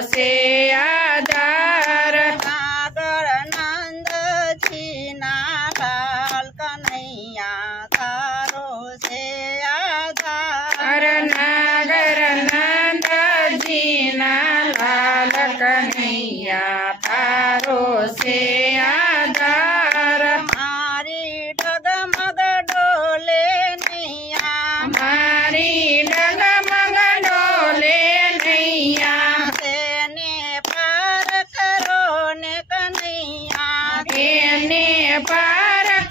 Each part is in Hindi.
से आधार। सागर नंद छीना लाल कन्हैया थारो से आधार। नागर नंद जीना लाल कन्हैया थारो से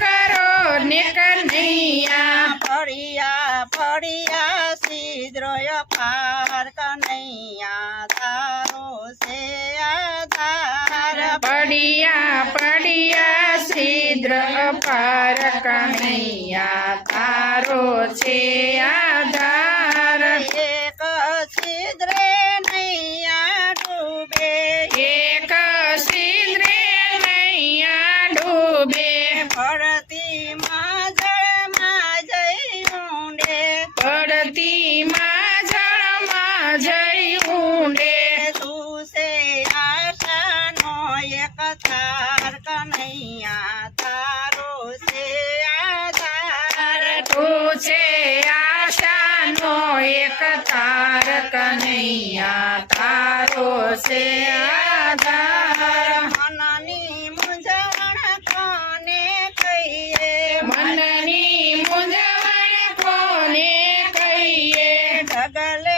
કરો ને કનૈયા ફળિયા ફળિયા સિદ્રોય પાર કનૈયા તારો છે આધાર. પડિયા પડિયા છિદ્ર પાર કનૈયા તારો છે આધાર. પડતી માં જળમાં જઈ ઊંડે પડતી માં જળમાં જઈ ઊંડે તું છે આશાનો એક તાર કનૈયા તારો છે આધાર તું છે આશાનો એક તાર કનૈયા તારો છે આધાર agarré.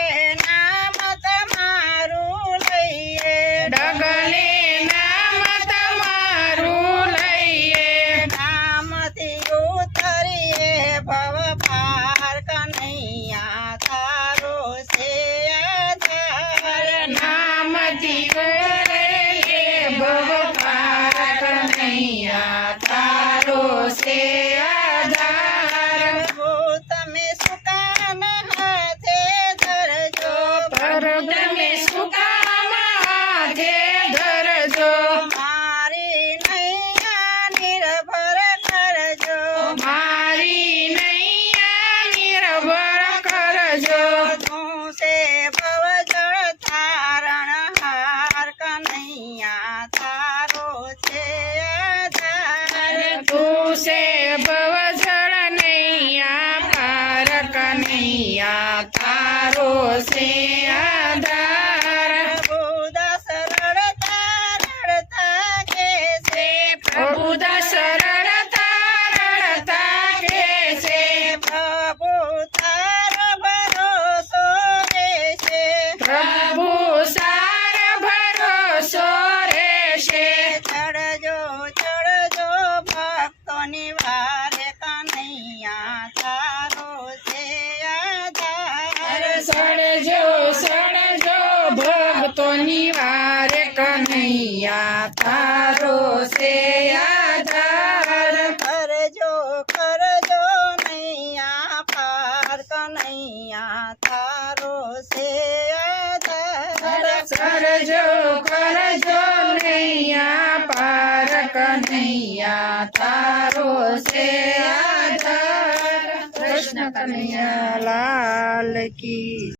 दे आधार। कर जो कर जो नैया पार का थारो से आधार। कर जो कर जो नैया पार नैया थारो से आधार। कृष्ण कन्हैया लाल की।